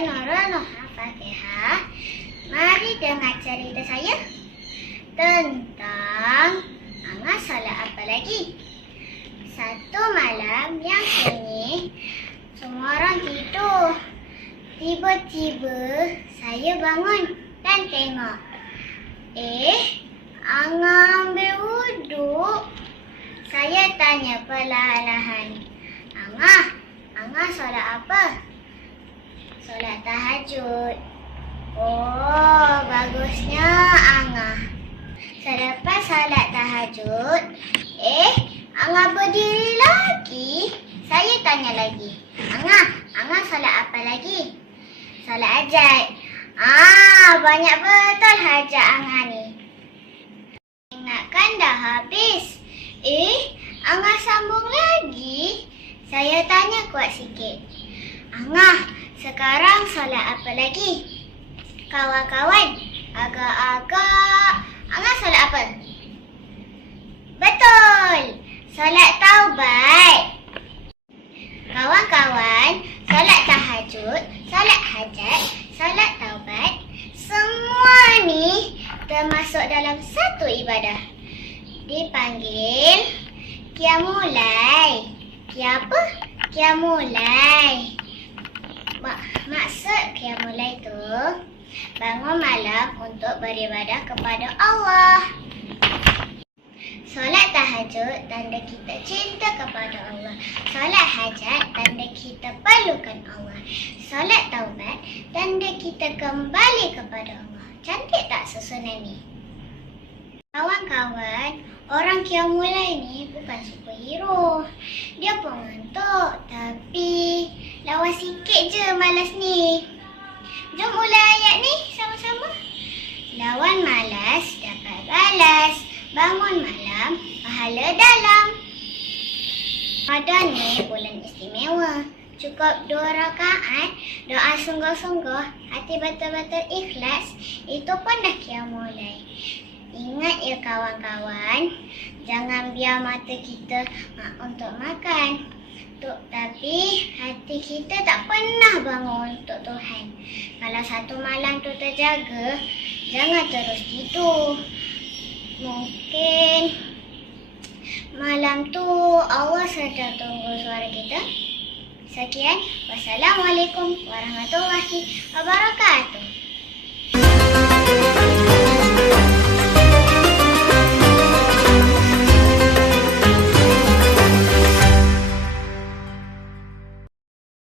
Nurul Al-Fatihah. Mari dengar cerita saya tentang Angah solat apa lagi. Satu malam yang sunyi, semua orang tidur. Tiba-tiba saya bangun dan tengok. Angah ambil wuduk. Saya tanya perlahan-lahan, Angah solat apa? Solat tahajud. Oh, bagusnya Angah. Selepas solat tahajud, Angah berdiri lagi. Saya tanya lagi, Angah solat apa lagi? Solat hajat. Banyak betul hajat Angah ni. Ingatkan dah habis. Angah sambung lagi. Saya tanya kuat sikit, Angah, sekarang solat apa lagi? Kawan-kawan, agak-agak Angah solat apa? Betul, solat taubat. Kawan-kawan, solat tahajud, solat hajat, solat taubat, semua ni termasuk dalam satu ibadah. Dipanggil Qiyamul-Lail. Qiyamul-Lail. Maksud Qiyamul-Lail tu bangun malam untuk beribadah kepada Allah. Solat tahajud tanda kita cinta kepada Allah. Solat hajat tanda kita perlukan Allah. Solat taubat tanda kita kembali kepada Allah. Cantik tak susunan ni? Kawan-kawan, orang Qiyamul-Lail ni bukan superhero. Dia pengantuk, tapi lawa sikit je malas ni. Jom mulai ayat ni sama-sama. Lawan malas dapat balas. Bangun malam, pahala dalam. Ramadan ni bulan istimewa. Cukup 2 rakaat, doa sungguh-sungguh, hati betul-betul ikhlas, itu pun dah Qiyamul-Lail. Ingat ya kawan-kawan, jangan biar mata kita untuk makan. Tapi hati kita tak pernah bangun untuk Tuhan. Kalau satu malam tu terjaga, jangan terus tidur. Mungkin malam tu Allah sedang tunggu suara kita. Sekian. Wassalamualaikum warahmatullahi wabarakatuh.